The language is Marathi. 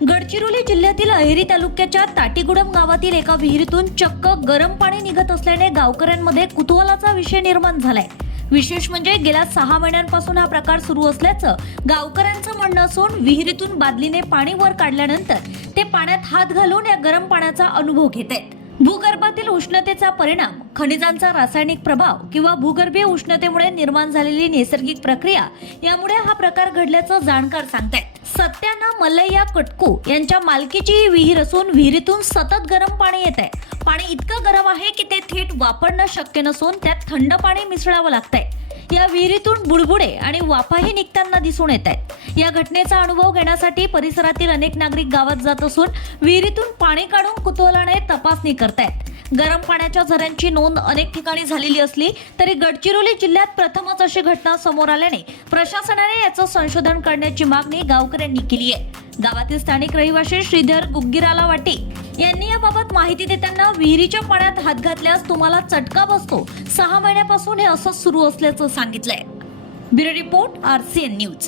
गडचिरोली जिल्ह्यातील अहेरी तालुक्याच्या ताटीगुडम गावातील एका विहिरीतून चक्क गरम पाणी निघत असल्याने गावकऱ्यांमध्ये कुतूहलाचा विषय निर्माण झालाय. विशेष म्हणजे गेल्या सहा महिन्यांपासून हा प्रकार सुरू असल्याचं गावकऱ्यांचं म्हणणं असून विहिरीतून बादलीने पाणी वर काढल्यानंतर ते पाण्यात हात घालून या गरम पाण्याचा अनुभव घेत आहेत. भूगर्भातील उष्णतेचा परिणाम खनिजांचा रासायनिक प्रभाव किंवा भूगर्भीय उष्णतेमुळे निर्माण झालेली नैसर्गिक प्रक्रिया यामुळे हा प्रकार घडल्याचं जाणकार सांगतायत. सत्याना मलय्या कटकू यांच्या मालकीची ही विहीर असून विहिरीतून सतत गरम पाणी येत आहे. पाणी इतकं गरम आहे की ते थेट वापरणं शक्य नसून त्यात थंड पाणी मिसळावं लागतंय. या विहिरीतून बुडबुडे आणि वाफाही निघताना दिसून येत आहेत. या घटनेचा अनुभव घेण्यासाठी परिसरातील अनेक नागरिक गावात जात असून विहिरीतून पाणी काढून कुतूहलाने तपासणी करतायत. गरम पाण्याच्या झऱ्यांची नोंद अनेक ठिकाणी झालेली असली तरी गडचिरोली जिल्ह्यात प्रथमच अशी घटना समोर आल्याने प्रशासनाने याचं संशोधन करण्याची मागणी गावकऱ्यांनी केली आहे. गावातील स्थानिक रहिवाशी श्रीधर गुग्गिराला वाटे यांनी याबाबत माहिती देताना विहिरीच्या पाण्यात हात घातल्यास तुम्हाला चटका बसतो. सहा महिन्यापासून हे असंच सुरू असल्याचं सांगितलंय. Bureau report R C N news.